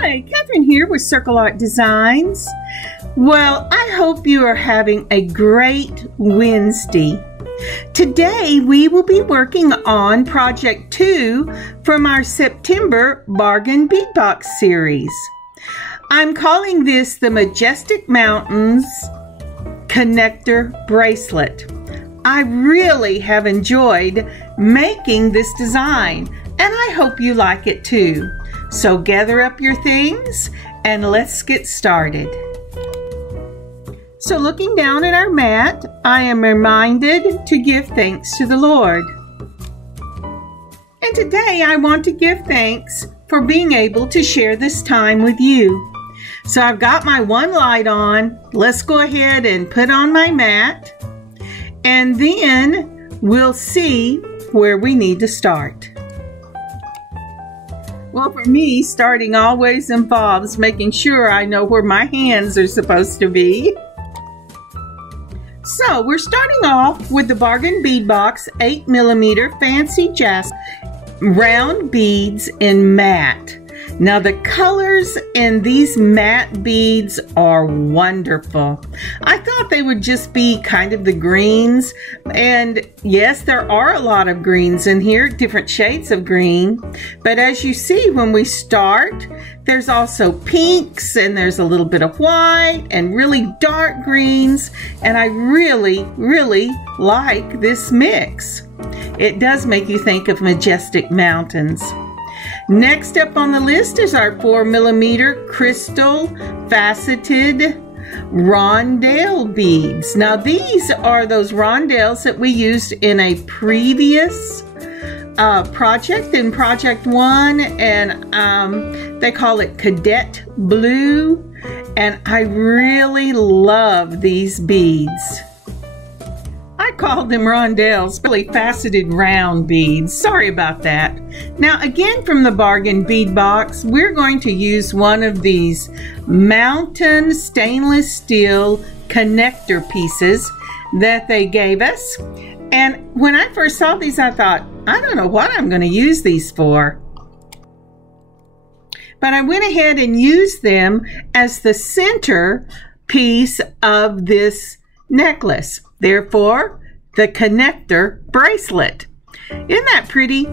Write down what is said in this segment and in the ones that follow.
Hi, Catherine here with Circle Art Designs. Well, I hope you are having a great Wednesday. Today we will be working on Project 2 from our September Bargain Bead Box series. I'm calling this the Majestic Mountains Connector Bracelet. I really have enjoyed making this design, and I hope you like it too. So gather up your things and let's get started. So looking down at our mat, I am reminded to give thanks to the Lord. And today I want to give thanks for being able to share this time with you. So I've got my one light on. Let's go ahead and put on my mat, and then we'll see where we need to start. Well, for me, starting always involves making sure I know where my hands are supposed to be. So we're starting off with the Bargain Bead Box 8mm Fancy Jasper round beads in matte. Now the colors in these matte beads are wonderful. I thought they would just be kind of the greens, and yes, there are a lot of greens in here, different shades of green, but as you see when we start, there's also pinks and there's a little bit of white and really dark greens, and I really like this mix. It does make you think of Majestic Mountains. Next up on the list is our 4mm crystal faceted rondelle beads. Now these are those rondelles that we used in a previous project, in Project 1, and they call it Cadet Blue, and I really love these beads. I called them rondelles, really faceted round beads. Sorry about that. Now again, from the Bargain Bead Box, we're going to use one of these mountain stainless steel connector pieces that they gave us. And when I first saw these, I thought, I don't know what I'm going to use these for. But I went ahead and used them as the center piece of this necklace. Therefore, the connector bracelet. Isn't that pretty?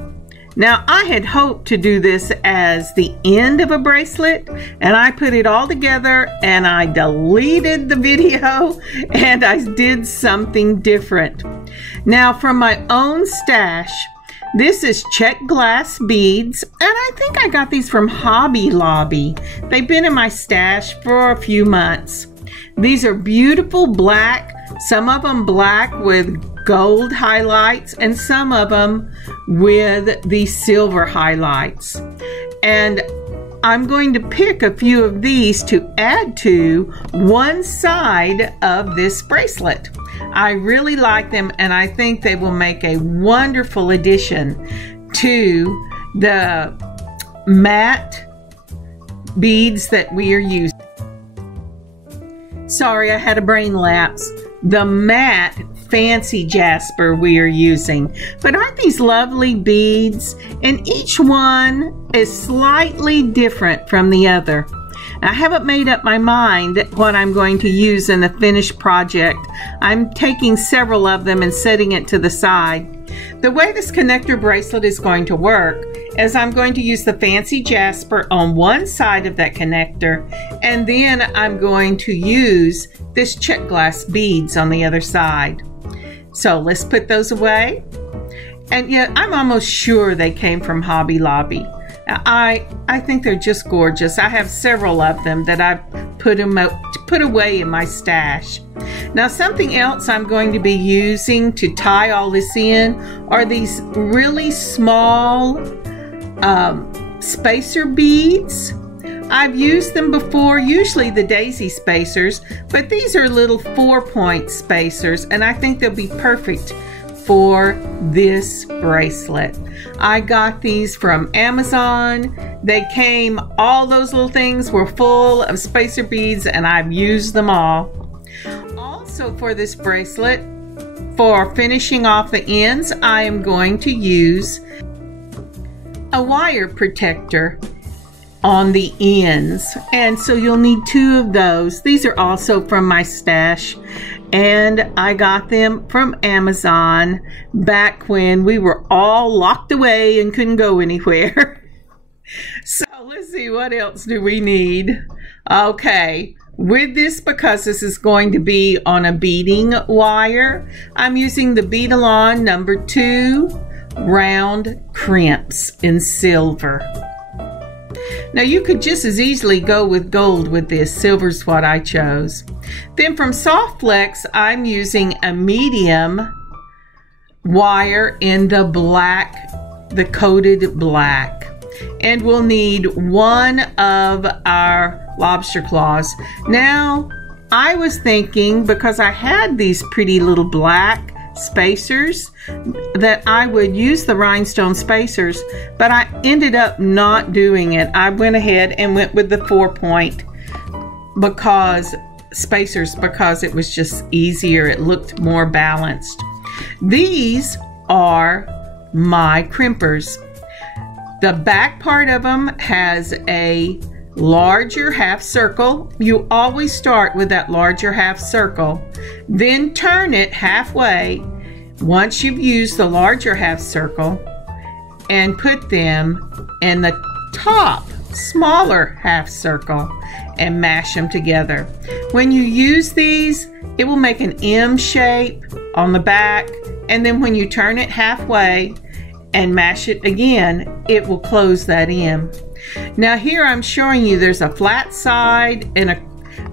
Now, I had hoped to do this as the end of a bracelet, and I put it all together and I deleted the video and I did something different. Now, from my own stash, this is Czech glass beads, and I think I got these from Hobby Lobby. They've been in my stash for a few months. These are beautiful black, some of them black with gold highlights, and some of them with the silver highlights. And I'm going to pick a few of these to add to one side of this bracelet. I really like them, and I think they will make a wonderful addition to the matte beads that we are using. Sorry, I had a brain lapse. The Matte Fancy Jasper we are using. But aren't these lovely beads? And each one is slightly different from the other. I haven't made up my mind what I'm going to use in the finished project. I'm taking several of them and setting it to the side. The way this connector bracelet is going to work is I'm going to use the Fancy Jasper on one side of that connector, and then I'm going to use this Czech glass beads on the other side. So let's put those away. And yet I'm almost sure they came from Hobby Lobby. I think they're just gorgeous. I have several of them that I've put away in my stash. Now something else I'm going to be using to tie all this in are these really small spacer beads. I've used them before, usually the daisy spacers, but these are little 4-point spacers, and I think they'll be perfect for this bracelet. I got these from Amazon. They came, all those little things were full of spacer beads, and I've used them all. Also for this bracelet, for finishing off the ends, I am going to use a wire protector. on the ends, and so you'll need 2 of those. These are also from my stash, and I got them from Amazon back when we were all locked away and couldn't go anywhere. So let's see, what else do we need? Okay, with this, because this is going to be on a beading wire, I'm using the Bead-A-Long number 2 round crimps in silver. Now you could just as easily go with gold with this. Silver's what I chose. Then from Soft Flex, I'm using a medium wire in the black, the coated black. And we'll need 1 of our lobster claws. Now, I was thinking, because I had these pretty little black spacers, that I would use the rhinestone spacers, but I ended up not doing it. I went ahead and went with the 4-point spacers because it was just easier. It looked more balanced. These are my crimpers. The back part of them has a larger half circle. You always start with that larger half circle, then turn it halfway once you've used the larger half circle, and put them in the top smaller half circle and mash them together. When you use these, it will make an M shape on the back, and then when you turn it halfway and mash it again, it will close that M. Now here I'm showing you there's a flat side and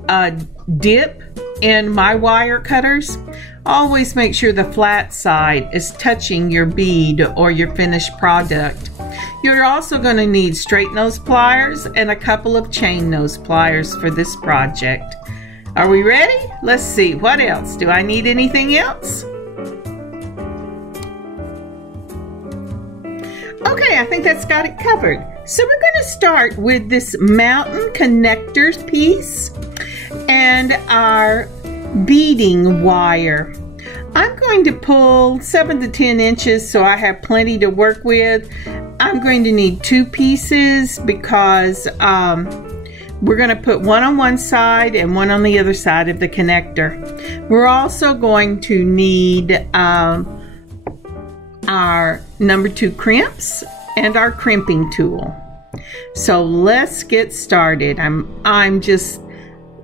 a dip in my wire cutters. Always make sure the flat side is touching your bead or your finished product. You're also going to need straight nose pliers and a couple of chain nose pliers for this project. Are we ready? Let's see, what else? Do I need anything else? Okay, I think that's got it covered. So we're going to start with this mountain connectors piece and our beading wire. I'm going to pull 7 to 10 inches so I have plenty to work with. I'm going to need 2 pieces because we're going to put one on one side and one on the other side of the connector. We're also going to need our number 2 crimps and our crimping tool. So let's get started. I'm just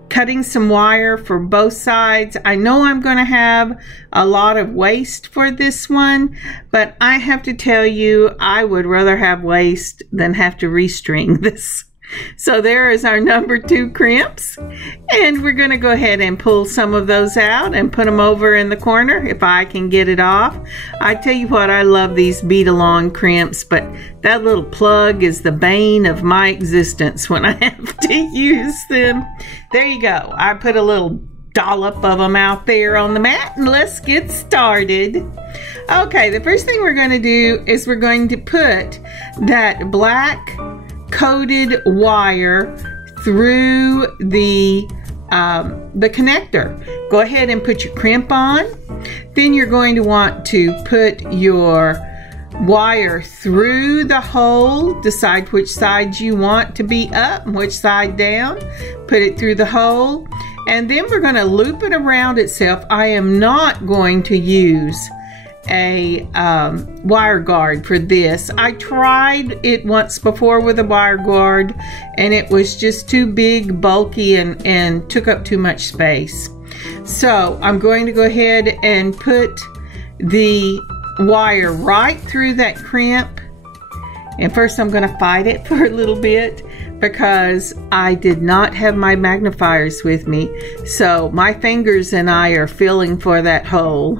cutting some wire for both sides. I know I'm going to have a lot of waste for this one, but I have to tell you, I would rather have waste than have to restring this. So there is our number 2 crimps, and we're going to go ahead and pull some of those out and put them over in the corner if I can get it off. I tell you what, I love these Bead-A-Long crimps, but that little plug is the bane of my existence when I have to use them. There you go. I put a little dollop of them out there on the mat, and let's get started. Okay, the first thing we're going to do is we're going to put that black coated wire through the connector. Go ahead and put your crimp on. Then you're going to want to put your wire through the hole. Decide which side you want to be up and which side down. Put it through the hole, and then we're going to loop it around itself. I am not going to use a wire guard for this. I tried it once before with a wire guard, and it was just too big, bulky, and took up too much space. So I'm going to go ahead and put the wire right through that crimp, and first I'm going to fight it for a little bit because I did not have my magnifiers with me, so my fingers and I are feeling for that hole.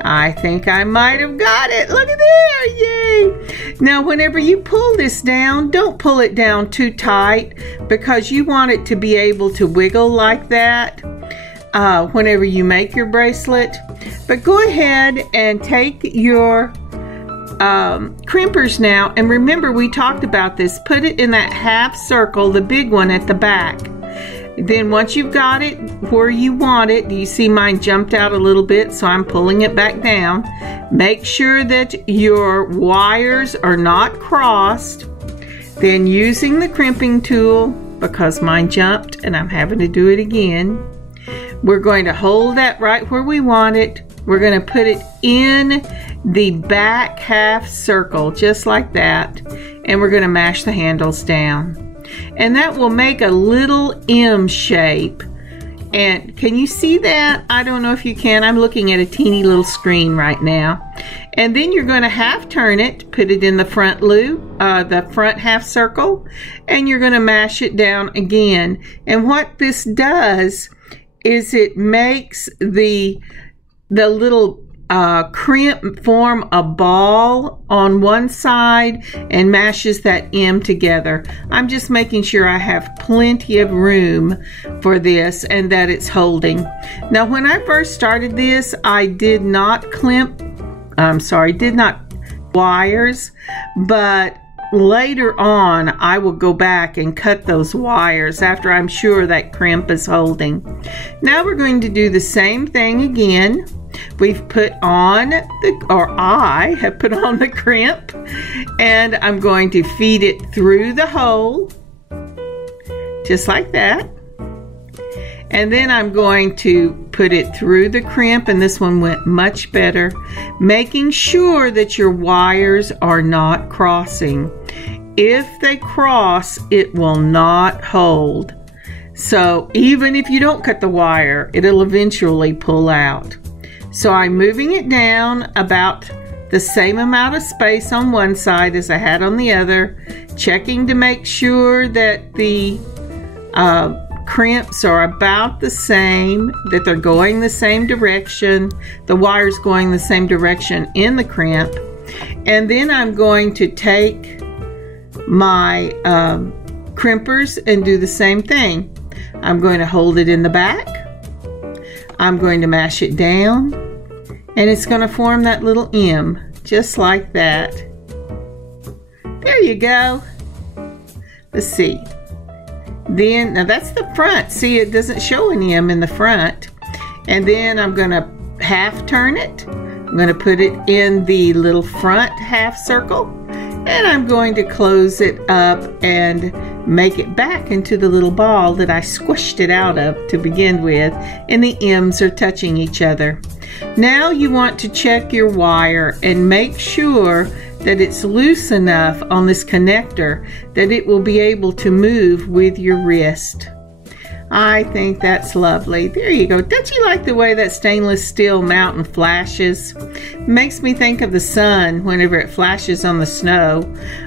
I think I might have got it. Look at there, yay! Now whenever you pull this down, don't pull it down too tight because you want it to be able to wiggle like that whenever you make your bracelet. But go ahead and take your crimpers now, and remember we talked about this, put it in that half circle, the big one at the back. Then once you've got it where you want it, you see mine jumped out a little bit, so I'm pulling it back down. Make sure that your wires are not crossed. Then using the crimping tool, because mine jumped and I'm having to do it again, we're going to hold that right where we want it. We're going to put it in the back half circle, just like that, and we're going to mash the handles down. And that will make a little M shape. And can you see that? I don't know if you can. I'm looking at a teeny little screen right now. And then you're going to half turn it, put it in the front loop, the front half circle, and you're going to mash it down again. And what this does is it makes the little crimp form a ball on one side and mashes that M together. I'm just making sure I have plenty of room for this and that it's holding. Now, when I first started this, I did not wires, but later on I will go back and cut those wires after I'm sure that crimp is holding. Now we're going to do the same thing again. We've put on I have put on the crimp, and I'm going to feed it through the hole, just like that. And then I'm going to put it through the crimp, and this one went much better, making sure that your wires are not crossing. If they cross, it will not hold. So even if you don't cut the wire, it'll eventually pull out. So I'm moving it down about the same amount of space on one side as I had on the other, checking to make sure that the crimps are about the same, that they're going the same direction, the wire's going the same direction in the crimp. And then I'm going to take my crimpers and do the same thing. I'm going to hold it in the back. I'm going to mash it down, and it's going to form that little M, just like that. There you go. Let's see. Then, now that's the front. See, it doesn't show an M in the front. And then I'm going to half turn it. I'm going to put it in the little front half circle, and I'm going to close it up and make it back into the little ball that I squished it out of to begin with, and the M's are touching each other. Now you want to check your wire and make sure that it's loose enough on this connector that it will be able to move with your wrist. I think that's lovely. There you go. Don't you like the way that stainless steel mountain flashes? It makes me think of the sun whenever it flashes on the snow.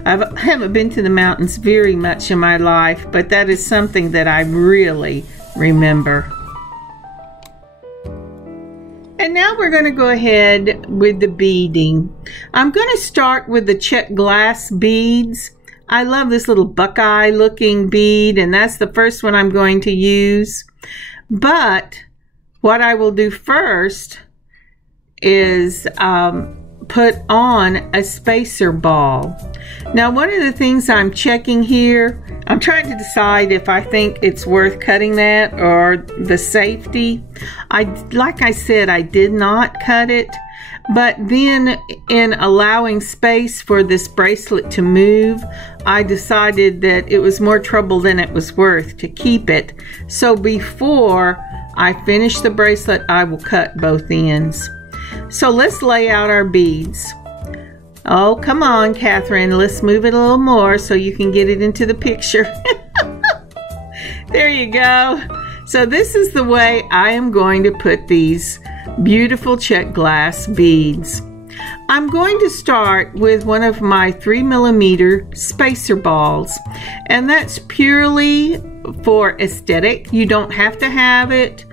I haven't been to the mountains very much in my life, but that is something that I really remember. And now we're going to go ahead with the beading. I'm going to start with the Czech glass beads. I love this little buckeye looking bead, and that's the first one I'm going to use. But what I will do first is put on a spacer ball. Now, one of the things I'm checking here, I'm trying to decide if I think it's worth cutting that or the safety. Like I said, I did not cut it. But then in allowing space for this bracelet to move, I decided that it was more trouble than it was worth to keep it. So before I finish the bracelet, I will cut both ends. So let's lay out our beads. Oh, come on, Catherine. Let's move it a little more so you can get it into the picture. There you go. So this is the way I am going to put these beautiful Czech glass beads. I'm going to start with one of my 3mm spacer balls, and that's purely for aesthetic. You don't have to have it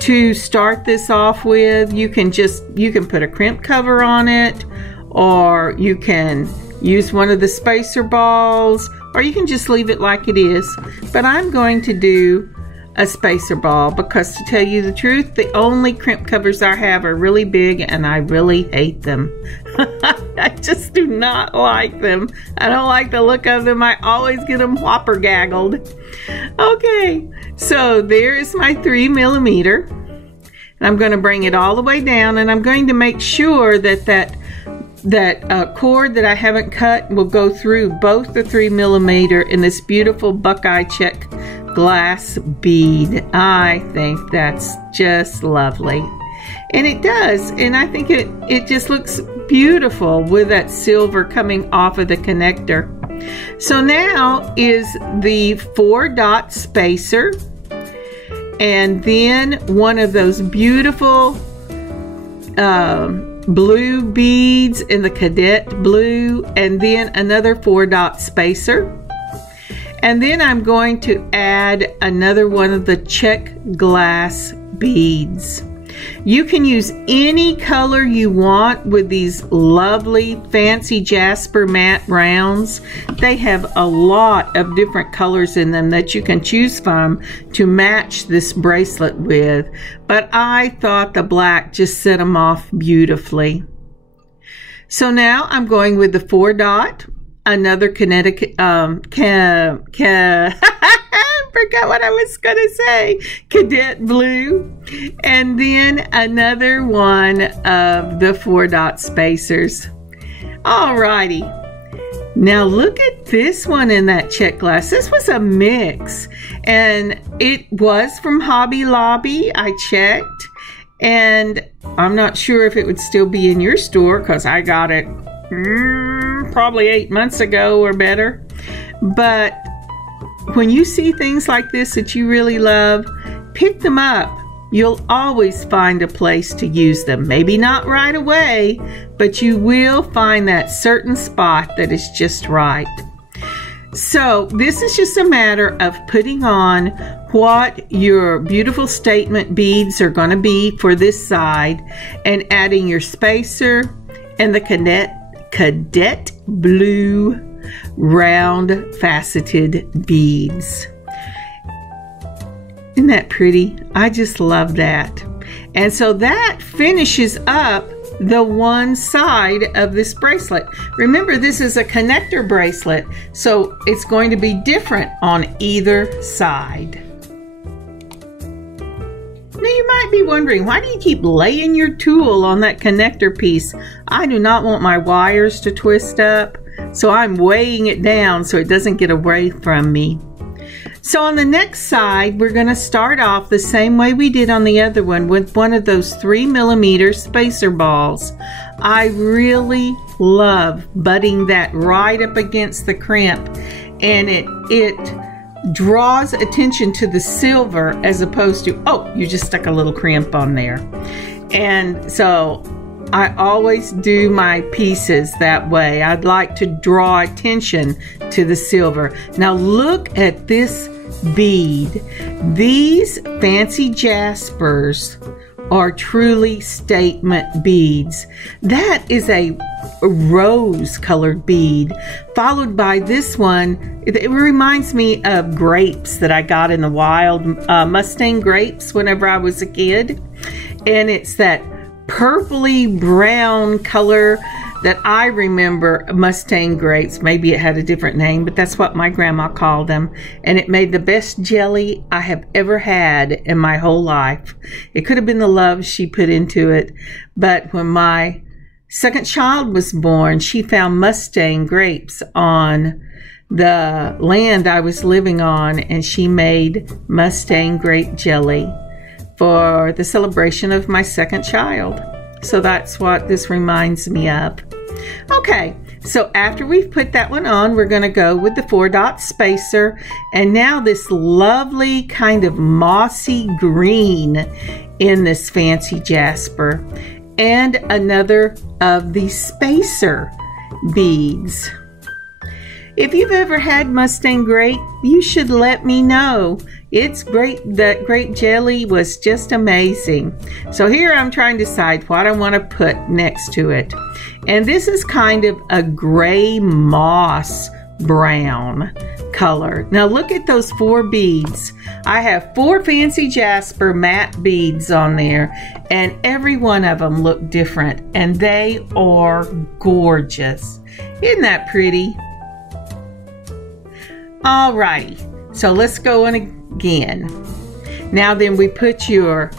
to start this off with. You can put a crimp cover on it, or you can use one of the spacer balls, or you can just leave it like it is. But I'm going to do a spacer ball because, to tell you the truth, the only crimp covers I have are really big and I really hate them. I just do not like them. I don't like the look of them. I always get them whopper gaggled. Okay, so there is my 3mm. And I'm going to bring it all the way down, and I'm going to make sure that that that cord that I haven't cut will go through both the 3mm in this beautiful Buckeye Czech glass bead. I think that's just lovely. And it does, and I think it just looks beautiful with that silver coming off of the connector. So now is the 4-dot spacer, and then one of those beautiful blue beads in the Cadet blue, and then another 4-dot spacer. And then I'm going to add another one of the Czech glass beads. You can use any color you want with these lovely Fancy Jasper matte rounds. They have a lot of different colors in them that you can choose from to match this bracelet with, but I thought the black just set them off beautifully. So now I'm going with the 4-dot, another Connecticut, forgot what I was going to say, Cadet blue, and then another one of the 4-dot spacers. Alrighty, now look at this one in that Czech glass. This was a mix, and it was from Hobby Lobby. I checked, and I'm not sure if it would still be in your store because I got it probably 8 months ago or better. But when you see things like this that you really love, pick them up. You'll always find a place to use them. Maybe not right away, but you will find that certain spot that is just right. So this is just a matter of putting on what your beautiful statement beads are going to be for this side, and adding your spacer and the Cadet blue round faceted beads. Isn't that pretty? I just love that. And so that finishes up the one side of this bracelet. Remember, this is a connector bracelet, so it's going to be different on either side. Now you might be wondering, why do you keep laying your tool on that connector piece? I do not want my wires to twist up, so I'm weighing it down so it doesn't get away from me. So on the next side, we're going to start off the same way we did on the other one, with one of those 3mm spacer balls. I really love butting that right up against the crimp, and it draws attention to the silver as opposed to, oh, you just stuck a little crimp on there. And so I always do my pieces that way. I'd like to draw attention to the silver. Now look at this bead. These Fancy Jaspers are truly statement beads. That is a rose colored bead, followed by this one. It reminds me of grapes that I got in the wild, Mustang grapes whenever I was a kid. And it's that purpley brown color that I remember Mustang grapes. Maybe it had a different name, but that's what my grandma called them. And it made the best jelly I have ever had in my whole life. It could have been the love she put into it. But when my second child was born, she found Mustang grapes on the land I was living on, and she made Mustang grape jelly for the celebration of my second child. So that's what this reminds me of. Okay, so after we've put that one on, we're going to go with the 4-dot spacer, and now this lovely kind of mossy green in this Fancy Jasper, and another of the spacer beads. If you've ever had Mustang grape, you should let me know. It's great. That grape jelly was just amazing. So here I'm trying to decide what I want to put next to it. And this is kind of a gray moss brown color. Now look at those 4 beads. I have 4 Fancy Jasper matte beads on there, and every one of them look different, and they are gorgeous. Isn't that pretty? Alrighty, so let's go on again. Now then, we put your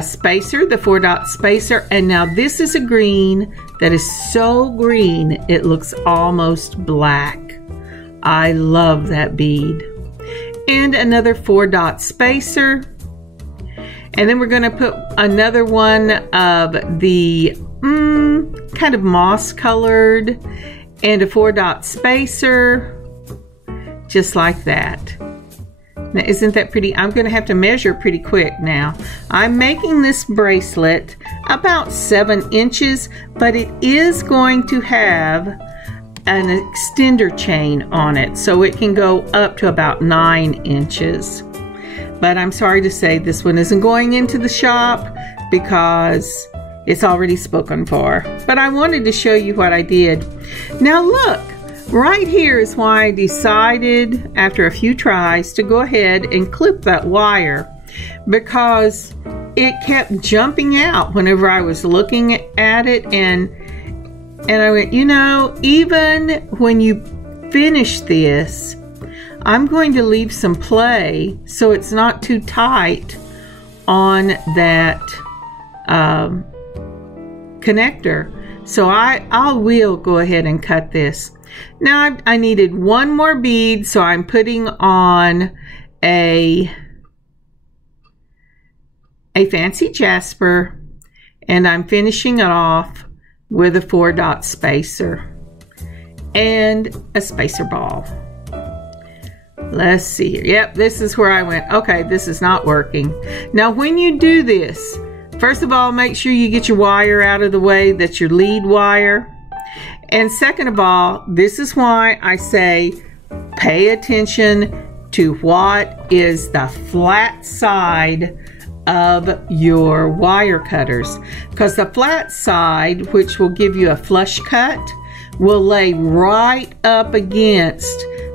spacer, the 4-dot spacer, and now this is a green, that is so green it looks almost black. I love that bead. And another 4-dot spacer. And then we're going to put another one of the kind of moss colored and a 4-dot spacer, just like that. Now, isn't that pretty? I'm going to have to measure pretty quick now. I'm making this bracelet about 7 inches, but it is going to have an extender chain on it, so it can go up to about 9 inches. But I'm sorry to say this one isn't going into the shop because it's already spoken for. But I wanted to show you what I did. Now look, right here is why I decided after a few tries to go ahead and clip that wire, because it kept jumping out whenever I was looking at it, and I went, you know, even when you finish this, I'm going to leave some play so it's not too tight on that connector. So I will go ahead and cut this. Now I needed one more bead, so I'm putting on a Fancy Jasper, and I'm finishing it off with a 4-dot spacer and a spacer ball. Let's see here. Yep, this is where I went, okay, this is not working. Now when you do this, first of all, make sure you get your wire out of the way. That's your lead wire. And second of all, this is why I say pay attention to what is the flat side of your wire cutters, because the flat side, which will give you a flush cut, will lay right up against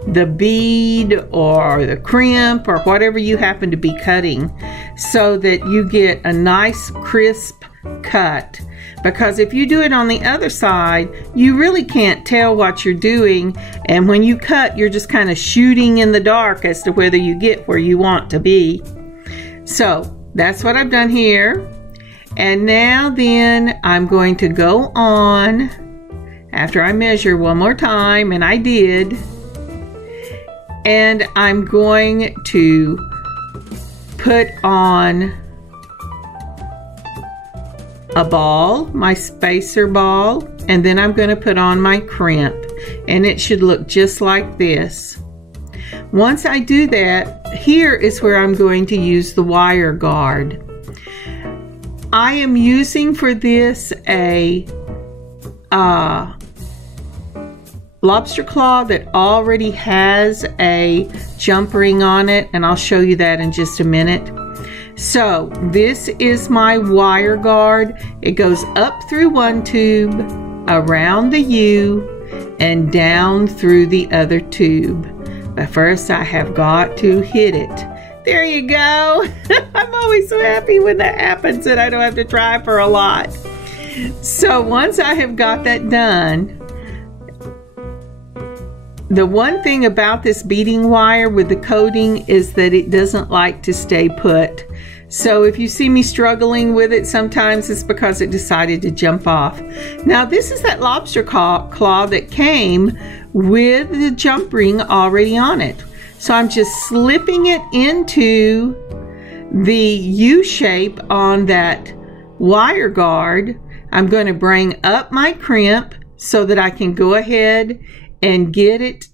the bead or the crimp or whatever you happen to be cutting, so that you get a nice crisp cut. Because if you do it on the other side, you really can't tell what you're doing, and when you cut, you're just kind of shooting in the dark as to whether you get where you want to be. So that's what I've done here. And now then I'm going to go on, after I measure one more time, and I did, and I'm going to put on a ball, my spacer ball, and then I'm going to put on my crimp, and it should look just like this. Once I do that, here is where I'm going to use the wire guard. I am using for this a lobster claw that already has a jump ring on it, and I'll show you that in just a minute. So this is my wire guard. It goes up through one tube, around the U, and down through the other tube. But first I have got to hit it. There you go. I'm always so happy when that happens and I don't have to try for a lot. So once I have got that done, the one thing about this beading wire with the coating is that it doesn't like to stay put. So if you see me struggling with it, sometimes it's because it decided to jump off. Now this is that lobster claw that came with the jump ring already on it. So I'm just slipping it into the U shape on that wire guard. I'm going to bring up my crimp so that I can go ahead and get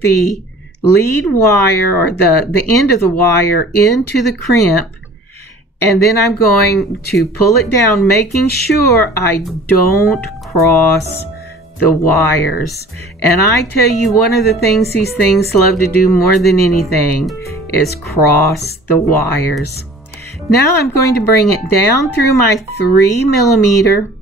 the lead wire, or the end of the wire, into the crimp. And then I'm going to pull it down, making sure I don't cross the wires. And I tell you, one of the things these things love to do more than anything is cross the wires. Now I'm going to bring it down through my 3mm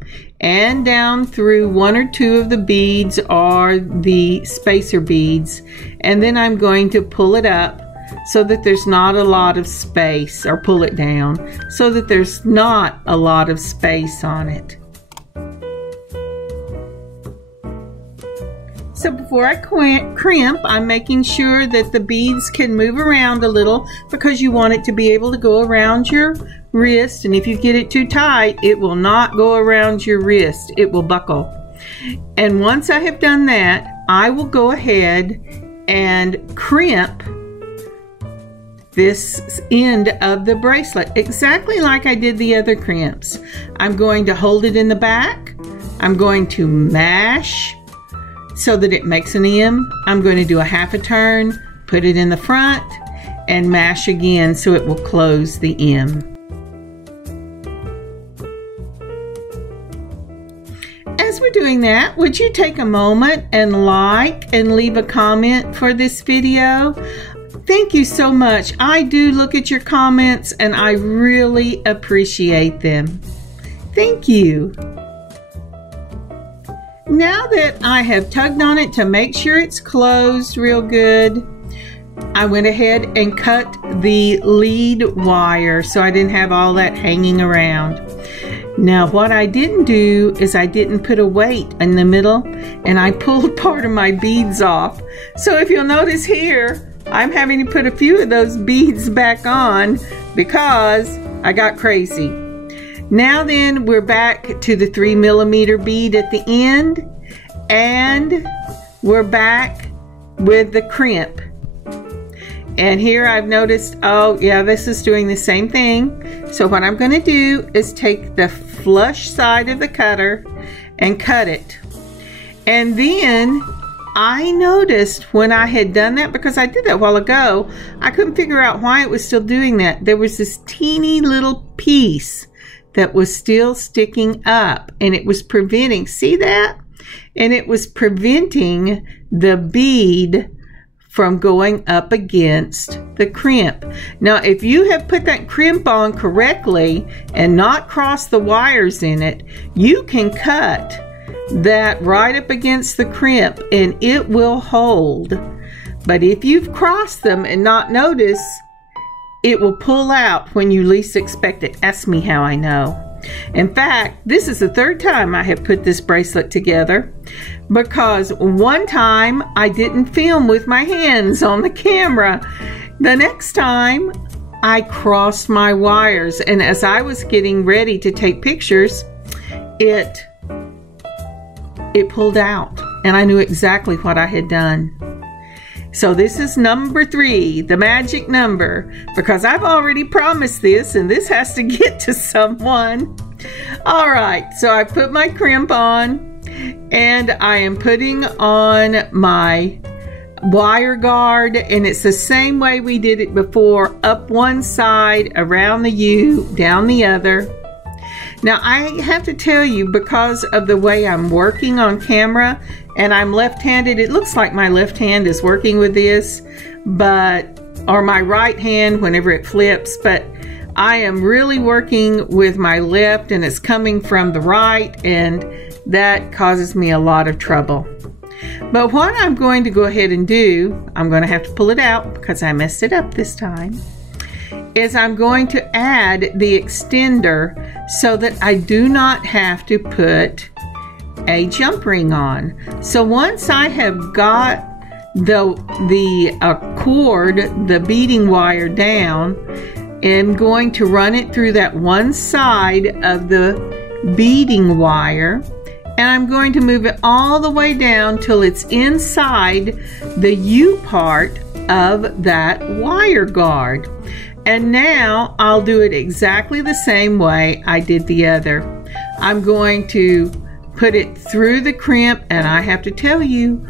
and down through one or two of the beads or the spacer beads, and then I'm going to pull it up so that there's not a lot of space, or pull it down so that there's not a lot of space on it. So before I crimp, I'm making sure that the beads can move around a little, because you want it to be able to go around your wrist, and if you get it too tight, it will not go around your wrist. It will buckle. And once I have done that, I will go ahead and crimp this end of the bracelet exactly like I did the other crimps. I'm going to hold it in the back. I'm going to mash so that it makes an M. I'm going to do a half a turn, put it in the front, and mash again so it will close the M. As we're doing that, would you take a moment and like and leave a comment for this video? Thank you so much. I do look at your comments and I really appreciate them. Thank you. Now that I have tugged on it to make sure it's closed real good, I went ahead and cut the lead wire so I didn't have all that hanging around. Now what I didn't do is I didn't put a weight in the middle, and I pulled part of my beads off. So if you'll notice here, I'm having to put a few of those beads back on because I got crazy. Now then, we're back to the 3mm bead at the end, and we're back with the crimp. And here I've noticed, oh yeah, this is doing the same thing. So what I'm going to do is take the flush side of the cutter and cut it. And then I noticed when I had done that, because I did that a while ago, I couldn't figure out why it was still doing that. There was this teeny little piece that was still sticking up, and it was preventing, see that? And it was preventing the bead from going up against the crimp. Now, if you have put that crimp on correctly and not crossed the wires in it, you can cut that right up against the crimp and it will hold. But if you've crossed them and not noticed, it will pull out when you least expect it. Ask me how I know. In fact, this is the third time I have put this bracelet together, because one time I didn't film with my hands on the camera. The next time I crossed my wires, and as I was getting ready to take pictures, it pulled out, and I knew exactly what I had done. So this is number 3, the magic number, because I've already promised this, and this has to get to someone. All right, so I put my crimp on, and I am putting on my wire guard, and it's the same way we did it before, up one side, around the U, down the other. Now I have to tell you, because of the way I'm working on camera, and I'm left-handed, it looks like my left hand is working with this, or my right hand whenever it flips, but I am really working with my left and it's coming from the right, and that causes me a lot of trouble. But what I'm going to go ahead and do, I'm going to have to pull it out because I messed it up this time, is I'm going to add the extender so that I do not have to put a jump ring on. So once I have got the cord, the beading wire down, I'm going to run it through that one side of the beading wire, and I'm going to move it all the way down till it's inside the U part of that wire guard. And now I'll do it exactly the same way I did the other. I'm going to put it through the crimp, and I have to tell you,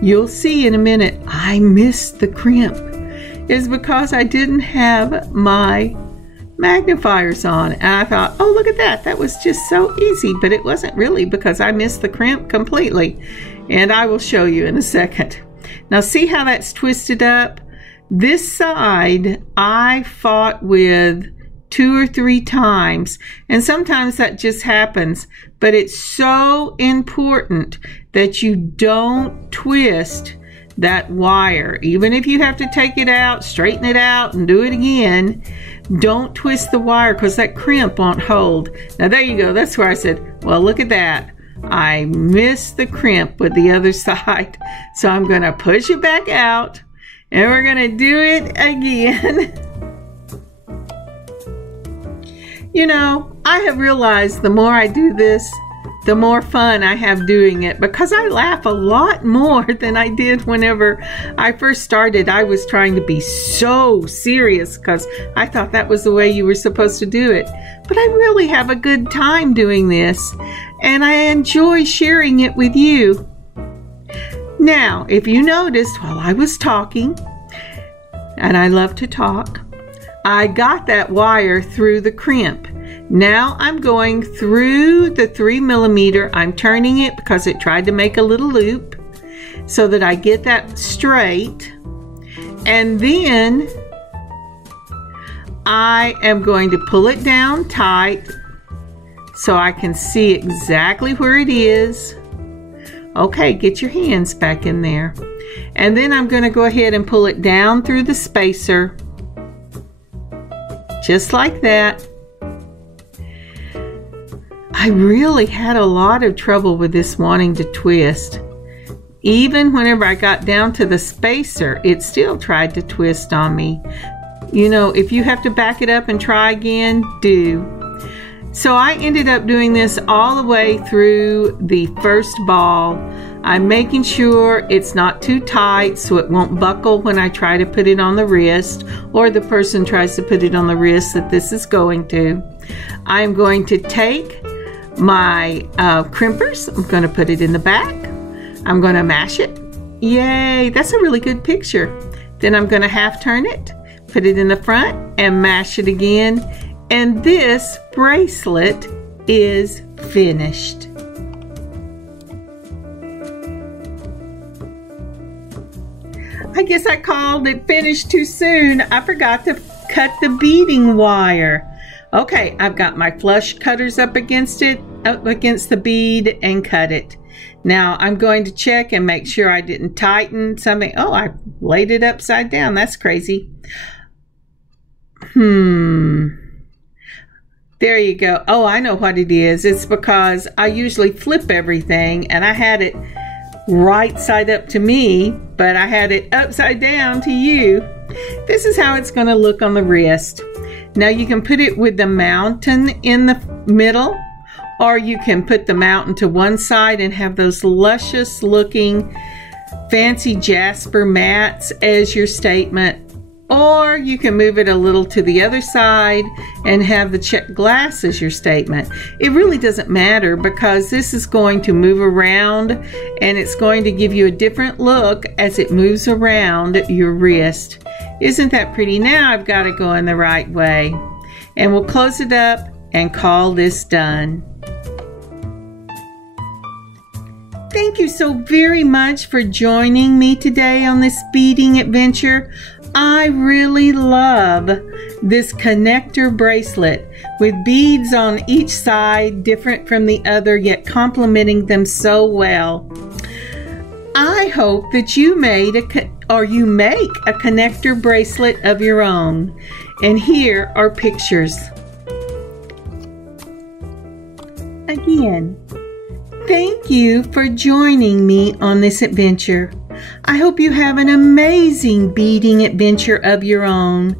you'll see in a minute, I missed the crimp. It's because I didn't have my magnifiers on, and I thought, oh, look at that, that was just so easy, but it wasn't really, because I missed the crimp completely, and I will show you in a second. Now see how that's twisted up? This side I fought with 2 or 3 times, and sometimes that just happens, but it's so important that you don't twist that wire. Even if you have to take it out, straighten it out, and do it again, don't twist the wire, because that crimp won't hold. Now there you go, that's where I said, well, look at that, I missed the crimp with the other side. So I'm going to push it back out, and we're going to do it again. You know, I have realized the more I do this, the more fun I have doing it, because I laugh a lot more than I did whenever I first started. I was trying to be so serious because I thought that was the way you were supposed to do it. But I really have a good time doing this, and I enjoy sharing it with you. Now, if you noticed while I was talking, and I love to talk, I got that wire through the crimp. Now I'm going through the 3mm. I'm turning it because it tried to make a little loop so that I get that straight. And then I am going to pull it down tight so I can see exactly where it is. Okay, get your hands back in there. And then I'm going to go ahead and pull it down through the spacer. Just like that. I really had a lot of trouble with this wanting to twist. Even whenever I got down to the spacer, it still tried to twist on me. You know, if you have to back it up and try again, do. So I ended up doing this all the way through the first ball. I'm making sure it's not too tight so it won't buckle when I try to put it on the wrist, or the person tries to put it on the wrist that this is going to. I'm going to take my crimpers. I'm going to put it in the back. I'm going to mash it. Yay, that's a really good picture. Then I'm going to half turn it, put it in the front, and mash it again. And this bracelet is finished. I guess I called it finished too soon. I forgot to cut the beading wire. Okay, I've got my flush cutters up against it, up against the bead, and cut it. Now I'm going to check and make sure I didn't tighten something. Oh, I laid it upside down. That's crazy. There you go. Oh, I know what it is. It's because I usually flip everything, and I had it right side up to me, but I had it upside down to you. This is how it's going to look on the wrist. Now you can put it with the mountain in the middle, or you can put the mountain to one side and have those luscious looking fancy Jasper mats as your statement. Or you can move it a little to the other side and have the Czech glass as your statement. It really doesn't matter because this is going to move around and it's going to give you a different look as it moves around your wrist. Isn't that pretty? Now I've got to go in the right way. And we'll close it up and call this done. Thank you so very much for joining me today on this beading adventure. I really love this connector bracelet with beads on each side, different from the other, yet complementing them so well. I hope that you made make a connector bracelet of your own. And here are pictures. Again, thank you for joining me on this adventure. I hope you have an amazing beading adventure of your own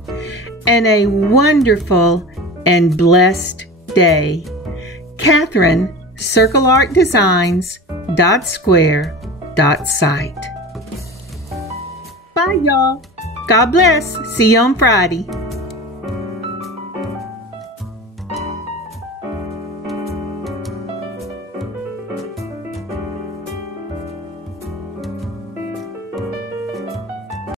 and a wonderful and blessed day. Catherine, circleartdesigns.square.site. Bye, y'all. God bless. See you on Friday.